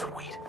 Sweet.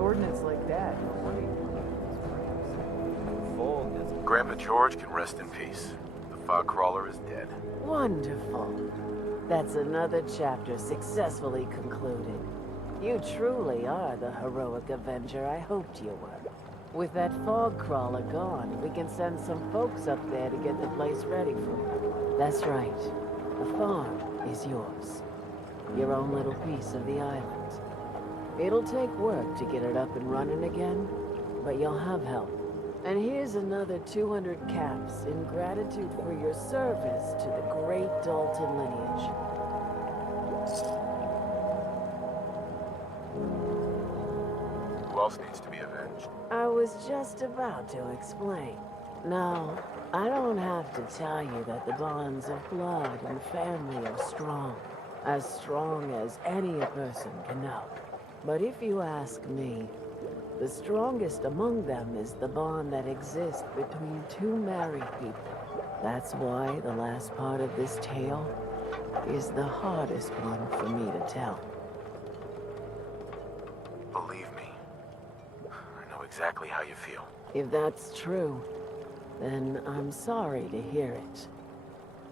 Ordnance like that. Grandpa George can rest in peace. The fog crawler is dead. Wonderful. That's another chapter successfully concluded. You truly are the heroic Avenger I hoped you were. With that fog crawler gone, we can send some folks up there to get the place ready for you. That's right. The farm is yours. Your own little piece of the island. It'll take work to get it up and running again, but you'll have help. And here's another 200 caps in gratitude for your service to the great Dalton lineage. Who else needs to be avenged? I was just about to explain. No, I don't have to tell you that the bonds of blood and family are strong. As strong as any a person can know. But if you ask me, the strongest among them is the bond that exists between two married people. That's why the last part of this tale is the hardest one for me to tell. Believe me, I know exactly how you feel. If that's true, then I'm sorry to hear it.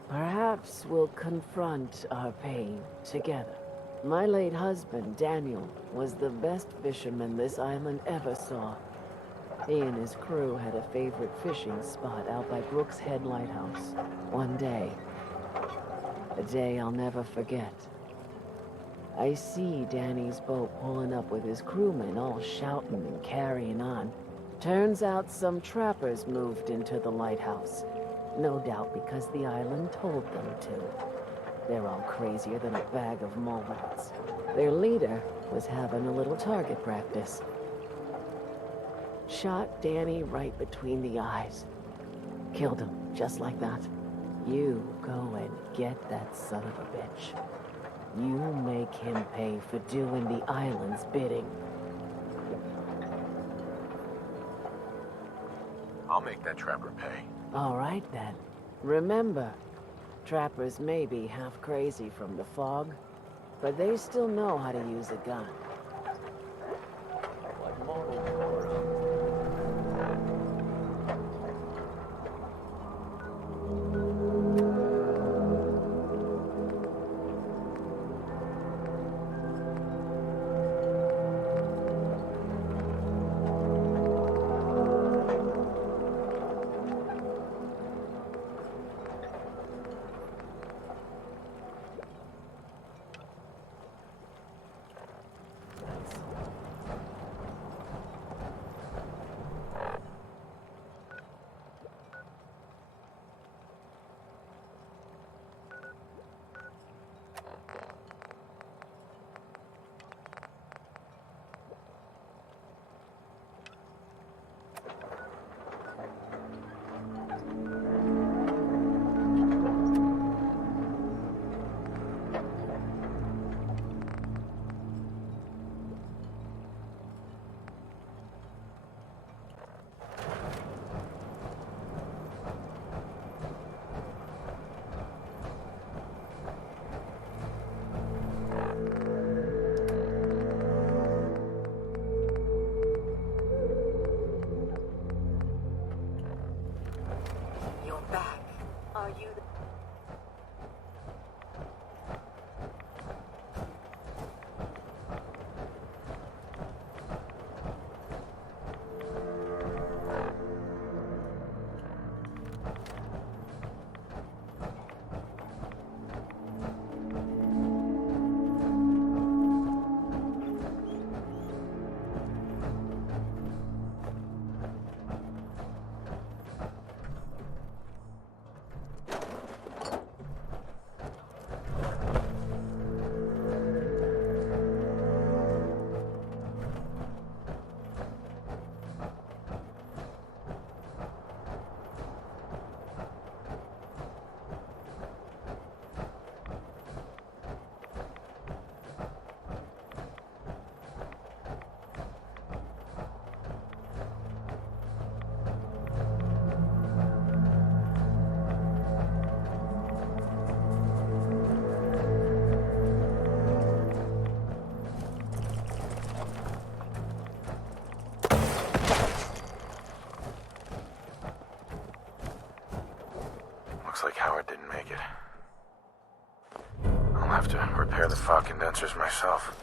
Perhaps we'll confront our pain together. My late husband, Daniel, was the best fisherman this island ever saw. He and his crew had a favorite fishing spot out by Brooks Head Lighthouse. One day, a day I'll never forget, I see Danny's boat pulling up with his crewmen all shouting and carrying on. Turns out some trappers moved into the lighthouse. No doubt because the island told them to. They're all crazier than a bag of mulets. Their leader was having a little target practice. Shot Danny right between the eyes. Killed him, just like that. You go and get that son of a bitch. You make him pay for doing the island's bidding. I'll make that trapper pay. All right, then. Remember, trappers may be half crazy from the fog, but they still know how to use a gun. Looks like Howard didn't make it. I'll have to repair the fog condensers myself.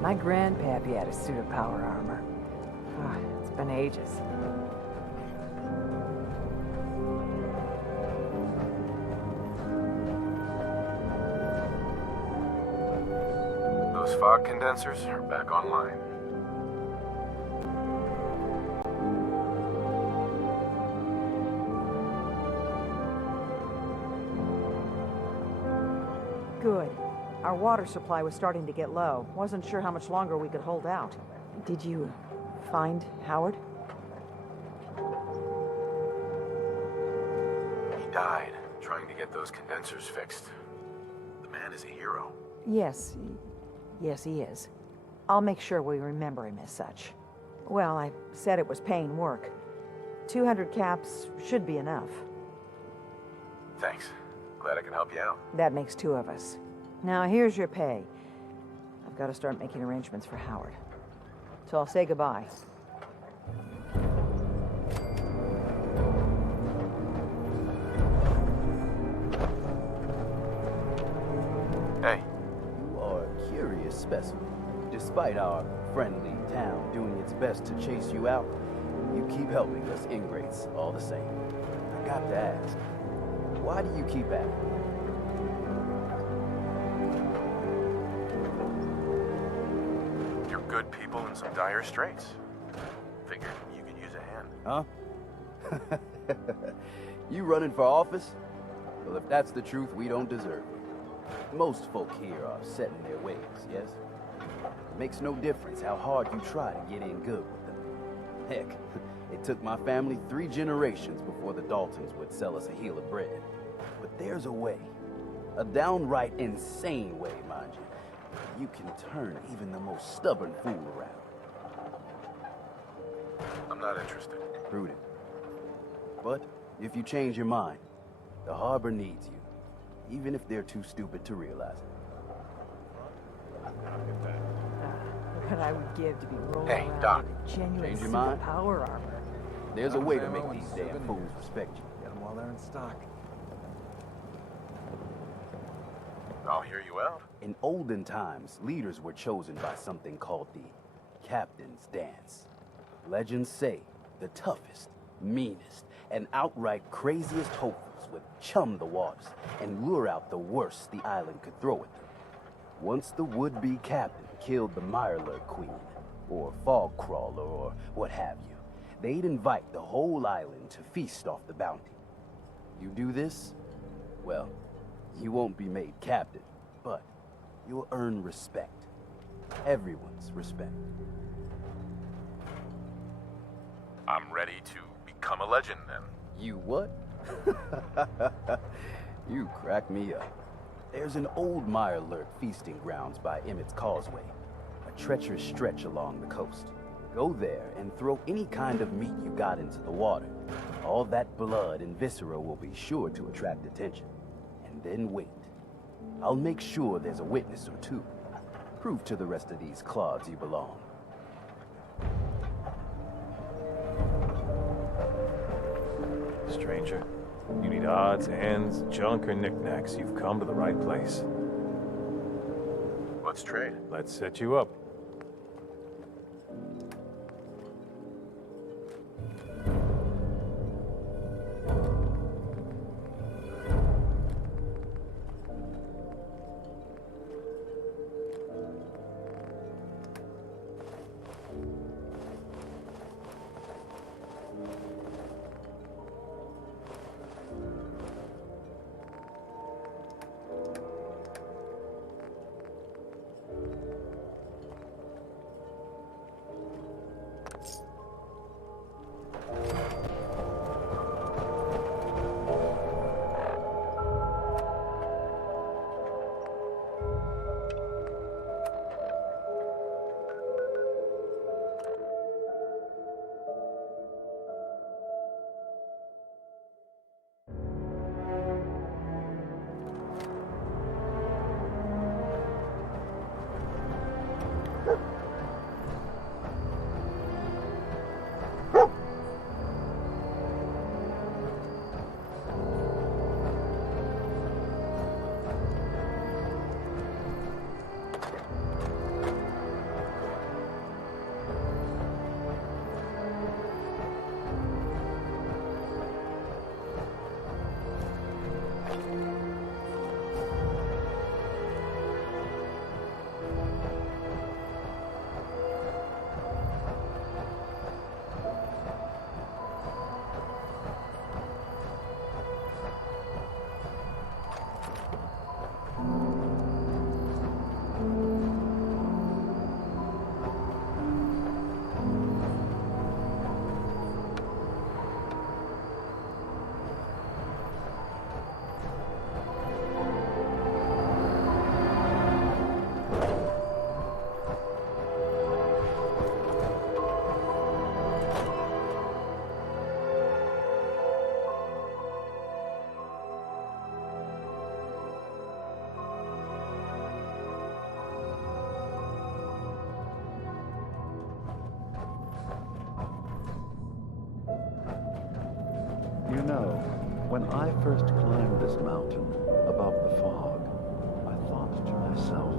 My grandpappy had a suit of power armor. Ah, it's been ages. Those fog condensers are back online. Good. Our water supply was starting to get low. Wasn't sure how much longer we could hold out. Did you find Howard? He died trying to get those condensers fixed. The man is a hero. Yes. Yes, he is. I'll make sure we remember him as such. Well, I said it was paying work. 200 caps should be enough. Thanks. Glad I can help you out. That makes 2 of us. Now, here's your pay. I've got to start making arrangements for Howard. So I'll say goodbye. Hey, You are a curious specimen. Despite our friendly town doing its best to chase you out, you keep helping us ingrates all the same. I got to ask, why do you keep at it? you're good people in some dire straits. Figured you could use a hand. Huh? You running for office? Well, if that's the truth, we don't deserve it. Most folk here are set in their ways, yes? It makes no difference how hard you try to get in good with them. Heck, it took my family 3 generations before the Daltons would sell us a heel of bread. But there's a way. A downright insane way, mind you. You can turn even the most stubborn fool around. I'm not interested. Prudent. But if you change your mind, the harbor needs you, even if they're too stupid to realize it. What I would give to be rolling Hey, around Doc. in a genuine Change your suit mind? of power armor. There's a way to make these damn fools respect you. Get them while they're in stock. I'll hear you out. In olden times, leaders were chosen by something called the Captain's Dance. Legends say the toughest, meanest, and outright craziest hopefuls would chum the waters and lure out the worst the island could throw at them. Once the would-be captain killed the Mirelurk Queen, or Fog Crawler, or what have you, they'd invite the whole island to feast off the bounty. You do this, well, you won't be made captain, but you'll earn respect. Everyone's respect. I'm ready to become a legend then. You what? You crack me up. There's an old Mirelurk feasting grounds by Emmett's Causeway, a treacherous stretch along the coast. Go there and throw any kind of meat you got into the water. All that blood and viscera will be sure to attract attention. And then wait. I'll make sure there's a witness or 2. Prove to the rest of these clods you belong. Stranger, you need odds, ends, junk, or knickknacks, you've come to the right place. Let's trade. Let's set you up. When I first climbed this mountain above the fog, I thought to myself,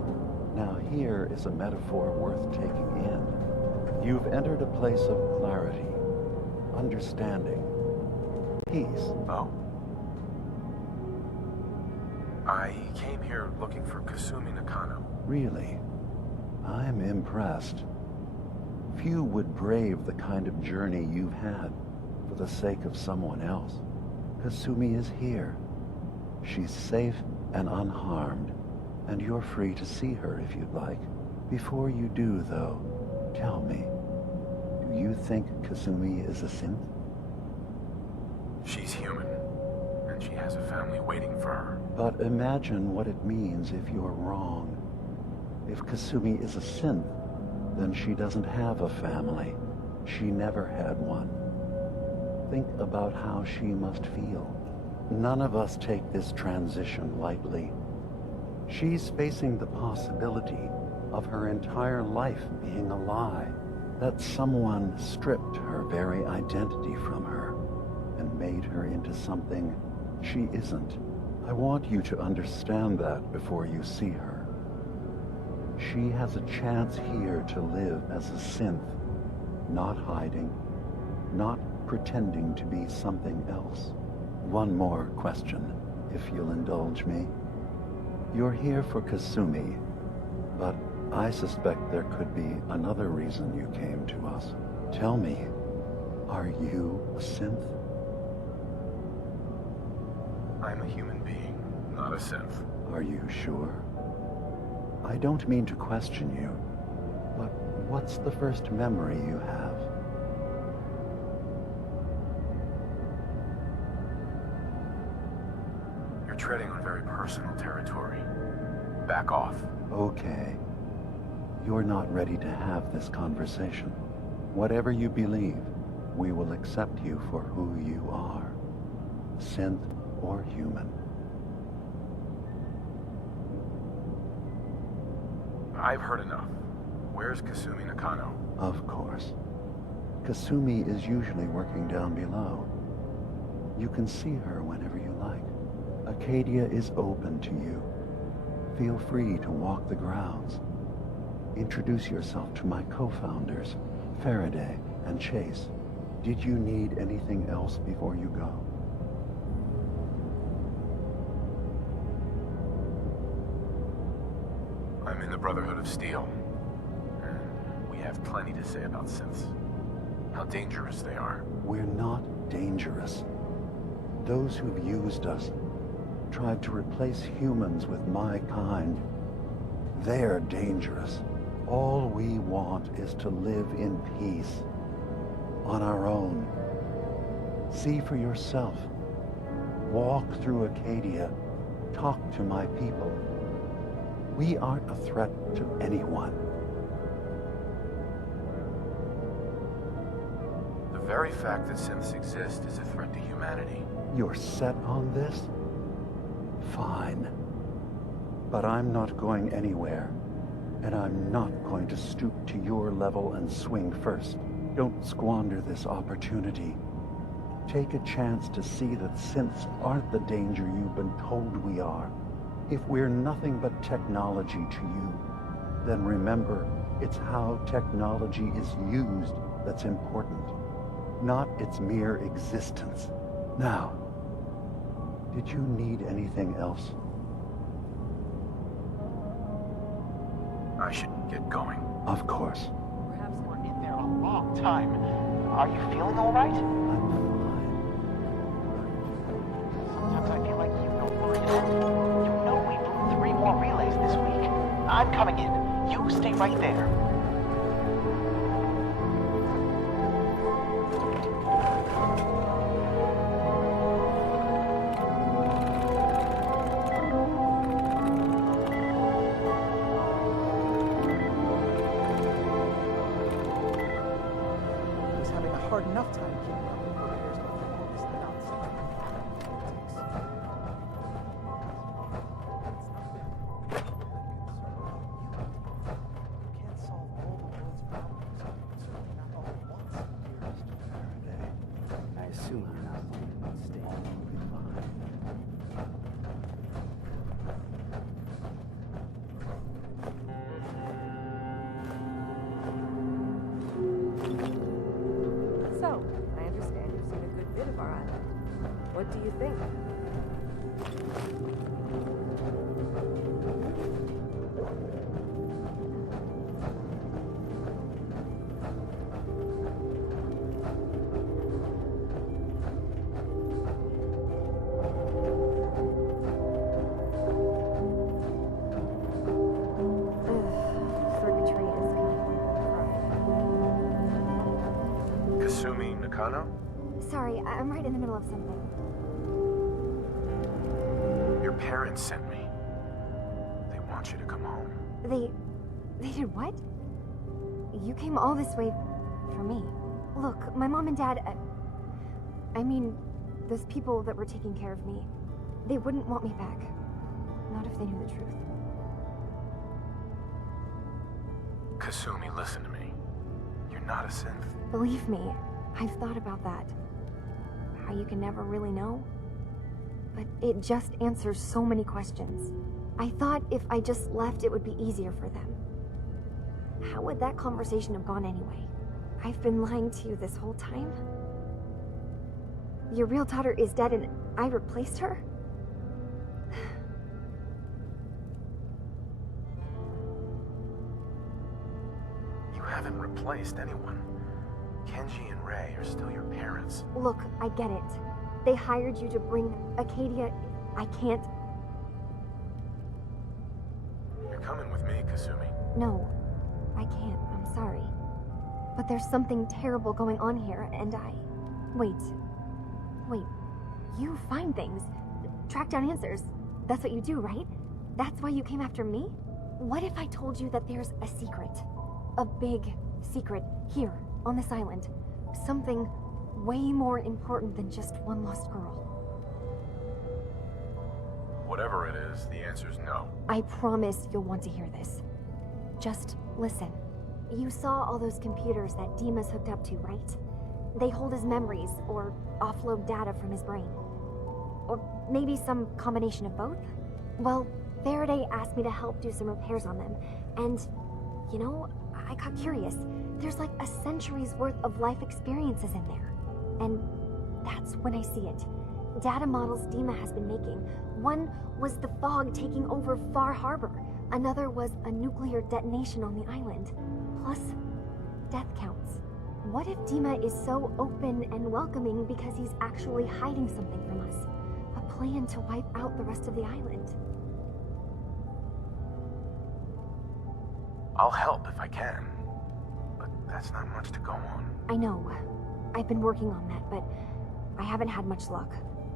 now here is a metaphor worth taking in. You've entered a place of clarity, understanding, peace. Oh. I came here looking for Kasumi Nakano. Really, I'm impressed. Few would brave the kind of journey you've had for the sake of someone else. Kasumi is here. She's safe and unharmed, and you're free to see her if you'd like. Before you do, though, tell me, do you think Kasumi is a synth? She's human, and she has a family waiting for her. But imagine what it means if you're wrong. If Kasumi is a synth, then she doesn't have a family. She never had one. Think about how she must feel. None of us take this transition lightly. She's facing the possibility of her entire life being a lie, that someone stripped her very identity from her and made her into something she isn't. I want you to understand that before you see her. She has a chance here to live as a synth, not hiding, not pretending to be something else. One more question, if you'll indulge me. You're here for Kasumi, but I suspect there could be another reason you came to us. Tell me, are you a synth? I'm a human being, not a synth. Are you sure? I don't mean to question you, but what's the first memory you have? You're treading on very personal territory. Back off. Okay. You're not ready to have this conversation. Whatever you believe, we will accept you for who you are, synth or human. I've heard enough. Where's Kasumi Nakano? Of course. Kasumi is usually working down below. You can see her whenever you like. Acadia is open to you. Feel free to walk the grounds. Introduce yourself to my co-founders, Faraday and Chase. Did you need anything else before you go? I'm in the Brotherhood of Steel, and we have plenty to say about synths. How dangerous they are. We're not dangerous. Those who've used us, tried to replace humans with my kind, they're dangerous. All we want is to live in peace, on our own. See for yourself. Walk through Acadia. Talk to my people. We aren't a threat to anyone. The very fact that synths exist is a threat to humanity. You're set on this? Fine. But I'm not going anywhere. And I'm not going to stoop to your level and swing first. Don't squander this opportunity. Take a chance to see that synths aren't the danger you've been told we are. If we're nothing but technology to you, then remember, it's how technology is used that's important, not its mere existence. Now, did you need anything else? I should get going. Of course. Perhaps we're in there a long time. Are you feeling all right? I'm fine. Sometimes I feel like you know more than I. You know we blew 3 more relays this week. I'm coming in. You stay right there. He's having a hard enough time keeping up with careers before all this nonsense. You can't solve all the world's problems, certainly not all at once. Dearest Faraday, I assume you're not planning on staying. You'll be fine. of our island. What do you think? Circuitry is kind of Kasumi Nakano? fried. Sorry, I'm right in the middle of something. Your parents sent me. They want you to come home. They did what? You came all this way for me. Look, my mom and dad, I mean, those people that were taking care of me, they wouldn't want me back. Not if they knew the truth. Kasumi, listen to me. You're not a synth. Believe me, I've thought about that. How you can never really know. But it just answers so many questions. I thought if I just left, it would be easier for them. How would that conversation have gone anyway? I've been lying to you this whole time? Your real daughter is dead and I replaced her? You haven't replaced anyone. Kenji and Ray are still your parents. Look, I get it. They hired you to bring Acadia. I can't. You're coming with me, Kasumi. No, I can't. I'm sorry. But there's something terrible going on here, and I... Wait. You find things. Track down answers. That's what you do, right? That's why you came after me? What if I told you that there's a secret? A big secret here, on this island. Something way more important than just one lost girl. Whatever it is, the answer's no. I promise you'll want to hear this. Just listen. You saw all those computers that DiMa's hooked up to, right? They hold his memories, or offload data from his brain. Or maybe some combination of both? Well, Faraday asked me to help do some repairs on them, and, you know, I got curious. There's like a century's worth of life experiences in there. And that's when I see it. Data models DiMa has been making. One was the fog taking over Far Harbor. Another was a nuclear detonation on the island. Plus, death counts. What if DiMa is so open and welcoming because he's actually hiding something from us? A plan to wipe out the rest of the island. I'll help if I can. But that's not much to go on. I know. I've been working on that, but I haven't had much luck.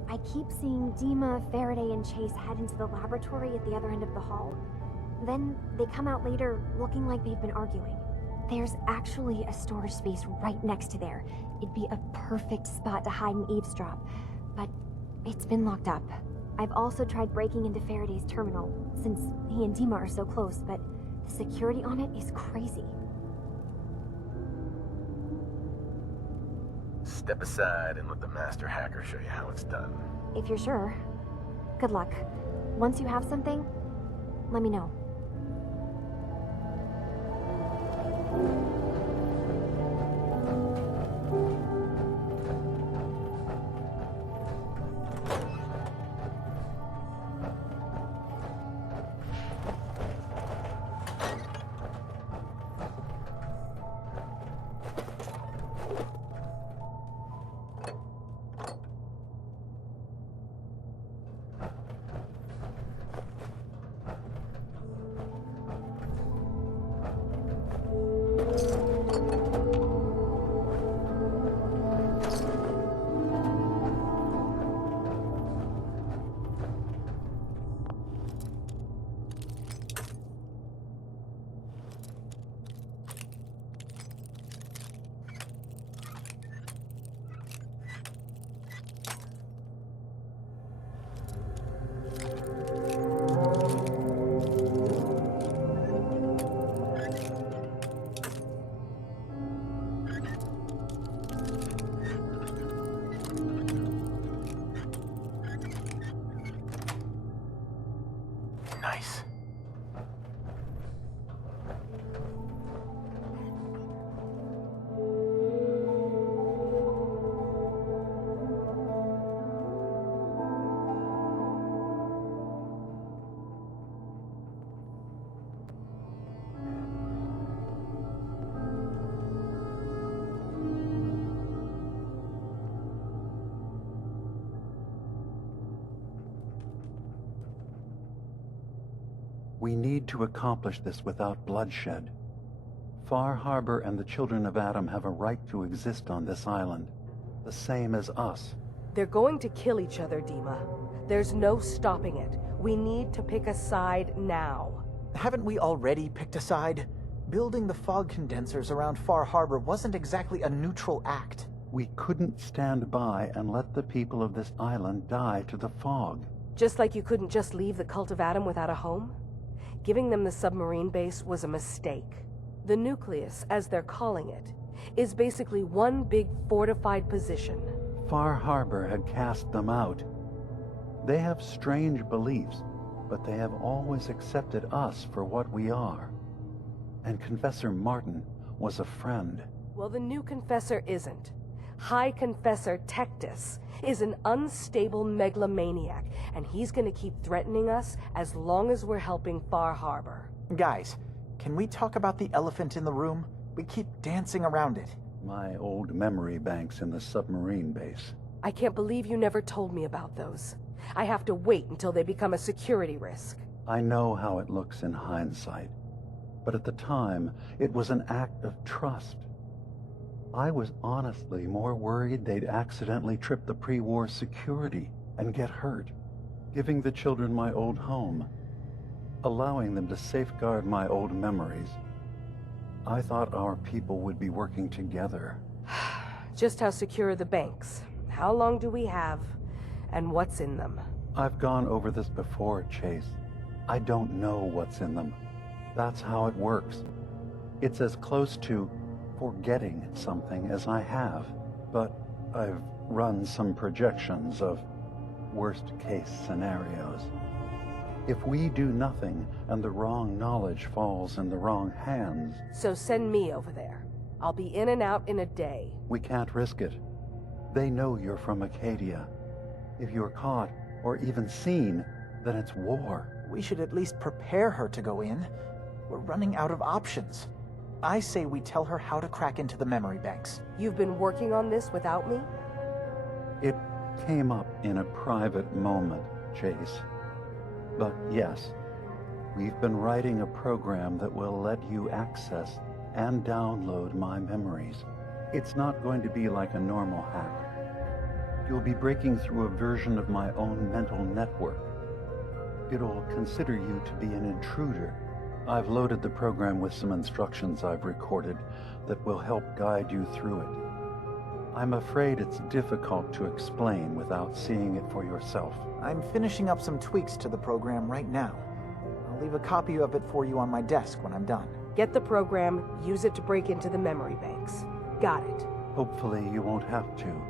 I keep seeing DiMa, Faraday, and Chase head into the laboratory at the other end of the hall. Then they come out later looking like they've been arguing. There's actually a storage space right next to there. It'd be a perfect spot to hide and eavesdrop, but it's been locked up. I've also tried breaking into Faraday's terminal, since he and DiMa are so close, but the security on it is crazy. Step aside and let the master hacker show you how it's done. If you're sure. Good luck. Once you have something, let me know. We need to accomplish this without bloodshed. Far Harbor and the children of Adam have a right to exist on this island, the same as us. They're going to kill each other, DiMa. There's no stopping it. We need to pick a side now. Haven't we already picked a side? Building the fog condensers around Far Harbor wasn't exactly a neutral act. We couldn't stand by and let the people of this island die to the fog. Just like you couldn't just leave the Cult of Adam without a home? Giving them the submarine base was a mistake. The nucleus, as they're calling it, is basically one big fortified position. Far Harbor had cast them out. They have strange beliefs, but they have always accepted us for what we are. And Confessor Martin was a friend. Well, the new Confessor isn't. High Confessor Tectus is an unstable megalomaniac, and he's gonna keep threatening us as long as we're helping Far Harbor. Guys, can we talk about the elephant in the room? We keep dancing around it. My old memory banks in the submarine base. I can't believe you never told me about those. I have to wait until they become a security risk. I know how it looks in hindsight, but at the time, it was an act of trust. I was honestly more worried they'd accidentally trip the pre-war security and get hurt, giving the children my old home, allowing them to safeguard my old memories. I thought our people would be working together. Just how secure are the banks? How long do we have? And what's in them? I've gone over this before, Chase. I don't know what's in them. That's how it works. It's as close to forgetting something as I have, but I've run some projections of worst-case scenarios. If we do nothing and the wrong knowledge falls in the wrong hands... So send me over there. I'll be in and out in a day. We can't risk it. They know you're from Acadia. If you're caught, or even seen, then it's war. We should at least prepare her to go in. We're running out of options. I say we tell her how to crack into the memory banks. You've been working on this without me? It came up in a private moment, Chase. But yes, we've been writing a program that will let you access and download my memories. It's not going to be like a normal hack. You'll be breaking through a version of my own mental network. It'll consider you to be an intruder. I've loaded the program with some instructions I've recorded that will help guide you through it. I'm afraid it's difficult to explain without seeing it for yourself. I'm finishing up some tweaks to the program right now. I'll leave a copy of it for you on my desk when I'm done. Get the program, use it to break into the memory banks. Got it. Hopefully you won't have to.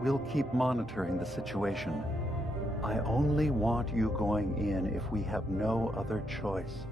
We'll keep monitoring the situation. I only want you going in if we have no other choice.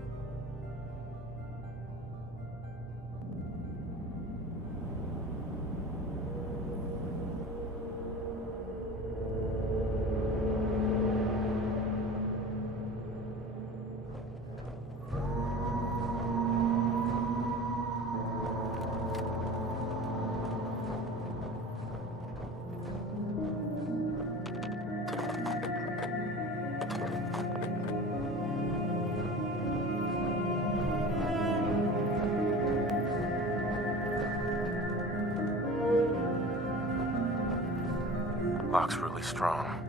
Lock's really strong.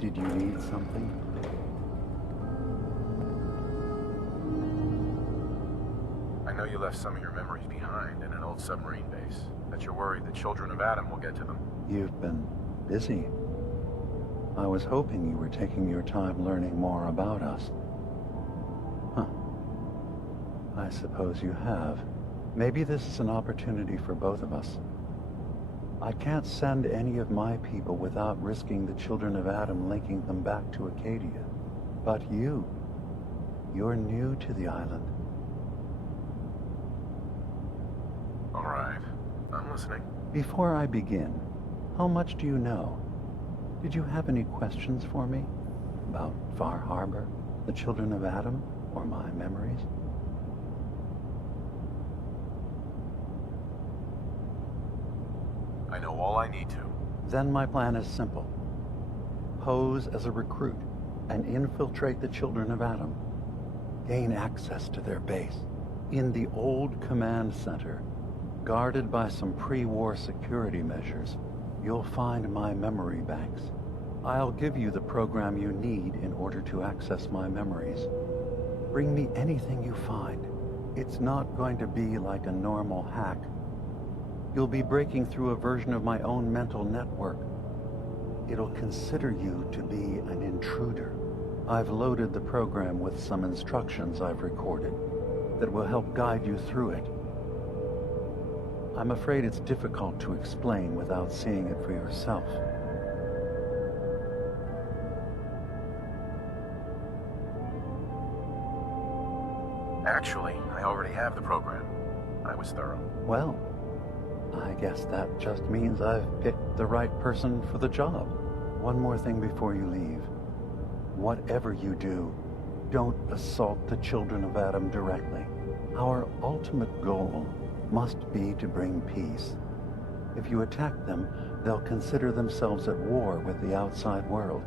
Did you need something? I know you left some of your memories behind in an old submarine base. That you're worried the children of Adam will get to them. You've been busy. I was hoping you were taking your time learning more about us. Huh. I suppose you have. Maybe this is an opportunity for both of us. I can't send any of my people without risking the children of Adam linking them back to Acadia. But you're new to the island. All right, I'm listening. Before I begin, how much do you know? Did you have any questions for me? About Far Harbor, the children of Adam, or my memories? I know all I need to. Then my plan is simple. Pose as a recruit and infiltrate the children of Adam. Gain access to their base in the old command center, guarded by some pre-war security measures. You'll find my memory banks. I'll give you the program you need in order to access my memories. Bring me anything you find. It's not going to be like a normal hack. You'll be breaking through a version of my own mental network. It'll consider you to be an intruder. I've loaded the program with some instructions I've recorded that will help guide you through it. I'm afraid it's difficult to explain without seeing it for yourself. Actually, I already have the program. I was thorough. Well, I guess that just means I've picked the right person for the job. One more thing before you leave. Whatever you do, don't assault the children of Adam directly. Our ultimate goal must be to bring peace. If you attack them, they'll consider themselves at war with the outside world.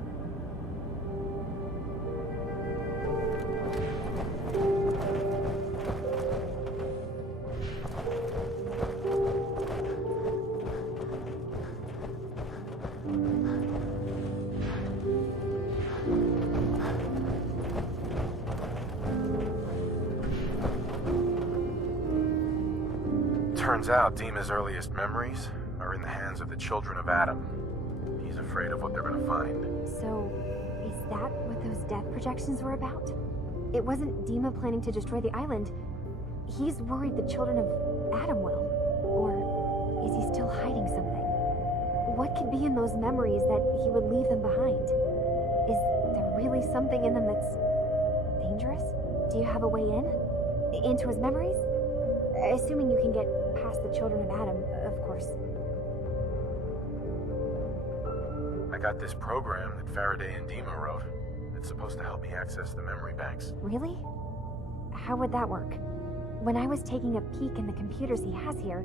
Turns out DiMa's earliest memories are in the hands of the children of Adam. He's afraid of what they're gonna find. So, is that what those death projections were about? It wasn't DiMa planning to destroy the island. He's worried the children of Adam will. Or is he still hiding something? What could be in those memories that he would leave them behind? Is there really something in them that's dangerous? Do you have a way in? Into his memories? Assuming you can get past the children of Adam, of course. I got this program that Faraday and DiMa wrote. It's supposed to help me access the memory banks. Really? How would that work? When I was taking a peek in the computers he has here,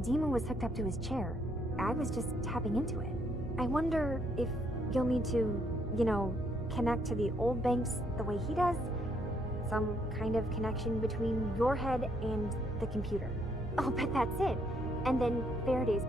DiMa was hooked up to his chair. I was just tapping into it. I wonder if you'll need to, connect to the old banks the way he does? Some kind of connection between your head and the computer. I'll bet that's it. And then Faraday's